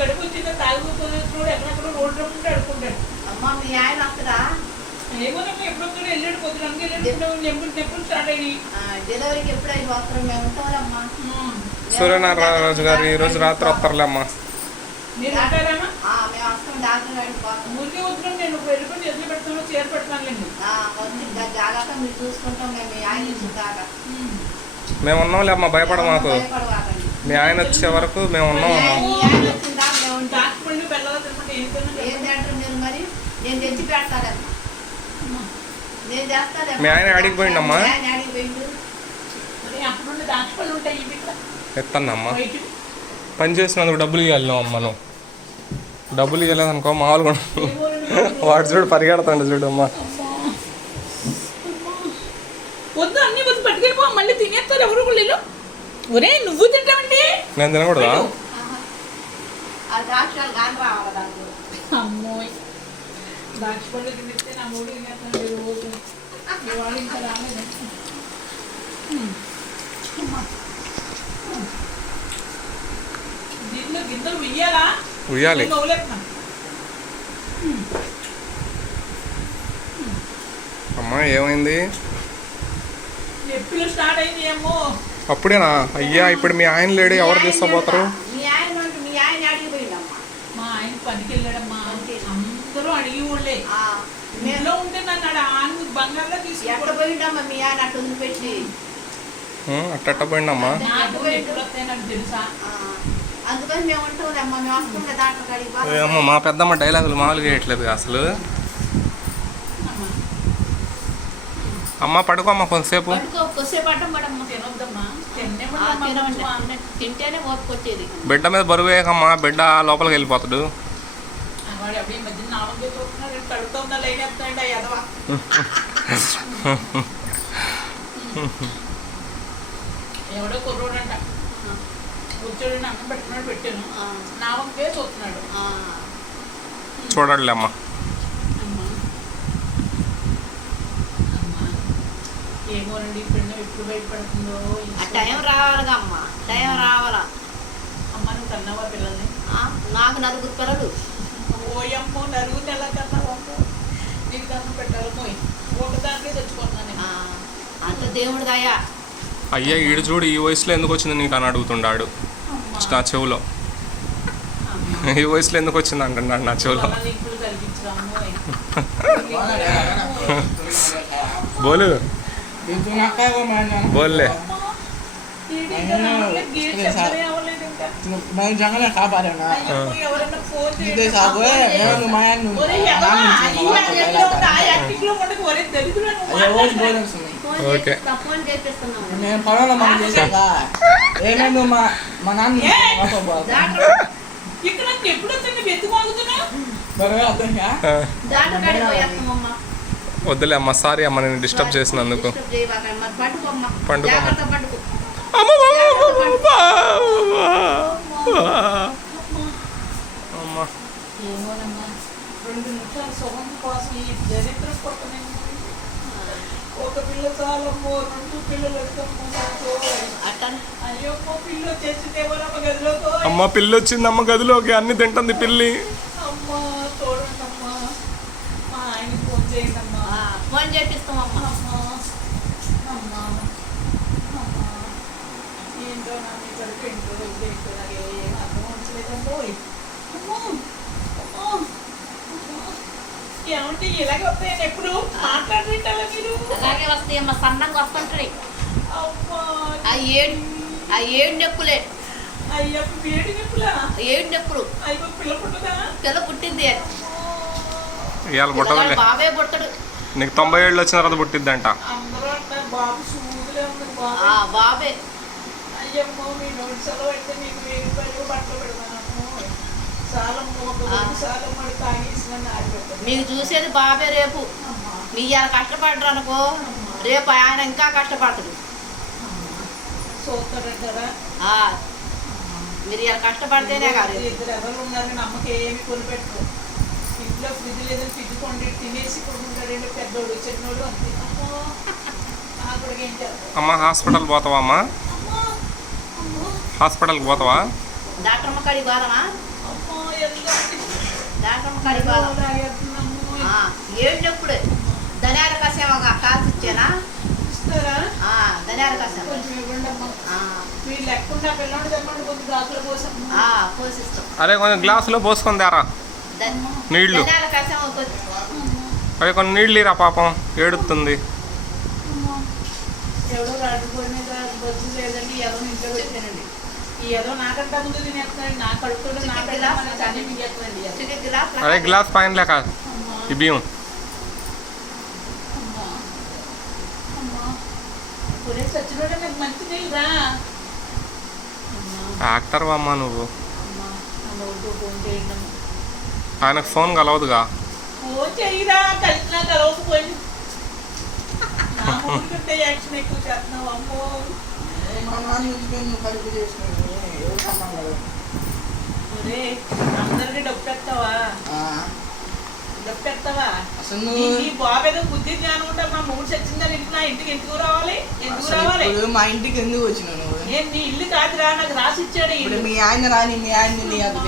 గడుపు వచ్చిందో తాగుతుంది ఎక్కడెక్కడ రోడ్డు రమ్మంటే అడుకుంటాడు. అమ్మ మీ ఆయన వస్తుందా? ఏమోనమ్మా ఎప్పుడు వస్తాడు వెళ్ళాడు పొద్దునకి వెళ్ళాడు నొప్పులు స్టార్ట్ అయ్యి డెలివరీకి ఎప్పుడైనా వస్తారు మేము ఉంటామమ్మా. సూర్యనారాయణ రాజు గారు ఈ రోజు రాత్రి వస్తారులే అమ్మా. మీరు ఉంటారమ్మా? మేము వస్తాం డాక్టర్ గారికి పోతాం. ఊరికే వస్తున్నాం నేను వెళ్ళిపోయి ఎదురు పెడతాను చీర పెడతానులేండి. జాగ్రత్త మీరు చూసుకుంటాం మేము మీ ఆయన ఇచ్చిన దాకా. మేము ఉన్నాంలే అమ్మా భయపడ మాకు. మీ ఆయన వచ్చే వరకు మేము ఉన్నాం అమ్మా. డాక్టర్ బెల్లగా తినమంటే ఏం తింటారు మీరు మరి? నేను తెచ్చి పెడతానమ్మా. నేను చేస్తాను. మీ ఆయన ఆడికి పోయిండమ్మా? ఆడికి పోయిండు. అప్పుడు డాక్టర్ పళ్ళు ఉంటాయి ఎత్తన్నమ్మా. పని చేసినందుకు డబ్బులు ఇవ్వాలి అమ్మ. నువ్వు డబ్బులు ఇవ్వలేదనుకో మామూలుగా వాడు చూడు పరిగెడతాడు చూడమ్మా. వద్దు అన్ని వద్దు పట్టుకెళ్ళిపో మళ్ళీ తినేస్తారు ఎవరు వీళ్ళు. ఒరే నువ్వు తింటావండి. నేను తినకూడదా? అమ్మోయ్ ద్రాక్ష పళ్ళు తినిస్తే నా మూడు తినేస్తాను రోజు ఇవాళ ఇంకా రాలేదు. దీంట్లో గింజలు వెయ్యాలా? ఉయ్యాలి. అమ్మా ఏమైంది? నొప్పులు స్టార్ట్ అయింది ఏమో. అప్పుడేనా? అయ్యా ఇప్పుడు మీ ఆయన లేడు ఎవరు తీసుకుపోతారు? మా ఆయన పనికి వెళ్ళాడమ్మా. అందరూ అడిగి వాళ్ళే మీలో ఉంటే నన్ను ఆను బంగారులో తీసుకుపోయిండమ్మా. మీ ఆయన అట్టు వదిలిపెట్టి అట్ట పోయిండమ్మా. ఎప్పుడు వస్తాయి నాకు తెలుసా? అందుకని మేము ఉంటామమ్మా. మేము వస్తుండే డాక్టర్ గారికి. అమ్మ మా పెద్దమ్మ డైలాగులు మామూలుగా వేయట్లేదు అసలు. అమ్మ పడుకోమ్మా కొంతసేపు. తింటేనే ఓపుకొచ్చేది. బిడ్డ మీద బరువు వేయకమ్మా, బిడ్డ లోపలికి వెళ్ళిపోతాడు. ఎవడో కుర్రోడంట వచ్చాడు అన్నం పెట్టుకున్నాడు పెట్టాను నా వంకే చూస్తున్నాడు. చూడండి అమ్మా. ఏమోనండి ఇప్పుడు ఎప్పుడు బయటపడుతుందో. టైం రావాలిగా అమ్మ, టైం రావాలా. అమ్మ నువ్వు కన్నావా పిల్లల్ని? నాకు 4 పిల్లలు. ఓయమ్మో నలుగురు నెల కన్నావమ్మో. నీకు దండం పెట్టాలి పోయి ఒకదానికే తెచ్చుకున్నాను. అంత దేవుడి దయా. అయ్యా ఈడు చూడు ఈ వయసులో ఎందుకు వచ్చింది నీకు అని అడుగుతున్నాడు నా చెవులో. ఈ వయసులో ఎందుకు వచ్చింది అంటున్నాడు నా చెవులో. బోలు బోల్లే मैं जंगल खा पा रहे ना इधर सागो है मैं माया नु अरे वो बोल सुन ఓకే ఫోన్ చేపిస్తున్నాం. నేను పనులు మనం చేశాక ఏమేమి మా నాన్న ఇక్కడ ఎప్పుడు వచ్చింది వెతుకుతున్నా బరగా అర్థంగా డాక్టర్ గారికి పోయేస్తామమ్మా. వద్దులే అమ్మ సారీ అమ్మ నేను డిస్టర్బ్ చేసినందుకు. పండుకో జాగ్రత్త పట్టుకో. అమ్మా. ఏమోనమ్మా 2 నిమిషాలు సుగం కోసం ఈ దరిద్రం పక్కనే ఒక పిల్ల చాలమ్మో 2 పిల్లలు వస్తామో అయ్యో పిల్ల వచ్చేసింది ఎవరమ్మ గదిలోకి. అమ్మ పిల్లి వచ్చింది అమ్మ గదిలోకి అన్ని తింటుంది పిల్లి. అమ్మ చూడండమ్మా మా ఆయన ఫోన్ చేయండి అమ్మా. ఫోన్ చేపిస్తామమ్మా. అమ్మా ఏంటో నా మీ కడుపు ఏంటో ఇదేంటో నాకు ఏం అర్థం వచ్చలేదండి. ఏమంటే ఇలాగే వస్తాయని ఎప్పుడు మాట్లాడుతుంటారా మీరు? అలాగే వస్తాయమ్మా, సన్నంగా వస్తుంటాయి. అమ్మా ఆ ఏడు నొప్పులే. అయ్యో వేడి నొప్పులా? 7 నొప్పులు. అయ్యో పిల్ల పుట్టదా? పిల్ల పుట్టింది. ఇవాళ పుట్టదులే. బాబే పుట్టడు. నీకు 90 ఏళ్ళు వచ్చిన తర్వాత పుట్టిద్దంట. అందరూ అంటారు బాబు సూదులే ఉంది బాబు. బాబే. అయ్యమ్మో మీ నోట్స్లో అయితే మీకు 1000 రూపాయలు బట్టలు పెడతాను. చాలా చాలా మరి తాగేసిన ఆడిపెడతాను. మీకు చూసేది బాబే. రేపు మీ ఇవాళ కష్టపడరు అనుకో, రేపు ఆయన ఇంకా కష్టపడతాడు. చూస్తారంటారా? మీరు ఇలా కష్టపడితేనే కాదు. 2 ఎవరు ఉన్నారని అమ్మకి ఏమి కొనిపెట్టరు. ఇంట్లో ఫ్రిడ్జ్ లేదని ఫ్రిడ్జ్ కొండి తినేసి కొనుక్కుంటారండి పెద్దోడు చిన్నోడు అంతే. అక్కడికి ఏం చేస్తారు? అమ్మ హాస్పిటల్ పోతావా అమ్మా? హాస్పిటల్కి పోతావా? డాక్టర్ అమ్మ కాడికి పోదామా? అమ్మో ఎంత దాంట్లో కడిపాలి ఏడినప్పుడు ధనియాల కషాయం కాల్చి ఇచ్చానా ఇస్తారా ధనియాల కషాయం కొంచెం ఇవ్వండి అమ్మా మీరు లేకుండా పిల్లలు తెమ్మండి కొంచెం గాజుల కోసం పోషిస్తాం. అరే కొంచెం గ్లాసులో పోసుకొని దారా నీళ్లు. ధనియాల కషాయం అరే కొన్ని నీళ్ళు ఇరా పాపం ఏడుతుంది. ఎవడో రాకపోయినా బొజ్జు లేదండి ఎవరో ఇంట్లో పెట్టానండి ఈ ఏదో నాకంటే ముందు తినేస్తున్నాడు నా కడుపుతో నాకంటే అన్ని మింగేస్తున్నాండి అరే గ్లాస్ పైన లేక ఈ బియ్యం కొనే చచ్చినోడే నాకు మంచి నీళ్ళు రా యాక్టర్ అమ్మా నువ్వు. అమ్మ ఫోన్ చేయండి ఆయనకు ఫోన్ కలవదుగా. ఫోన్ చెయ్యిరా కలిసినా కలవకపోయింది నా ముందుకుంటే యాక్షన్ ఎక్కువ చేస్తున్నావు అమ్మో కలిపి చేసినావు ఎవరు సమానం కదా. ఒరే అందరినీ డబ్బెత్తావా డబ్బెత్తావా అసలు నీ బాబు ఏదో బుద్ధి జ్ఞానం ఉంటారు నా మూడు చచ్చిందని ఇంటి నా ఇంటికి ఎందుకు రావాలి ఎందుకు రావాలి మా ఇంటికి ఎందుకు వచ్చినావు నువ్వు? నేను నీ ఇల్లు కాదురా నాకు రాసి ఇచ్చాడు ఇప్పుడు మీ ఆయన రాని మీ ఆయన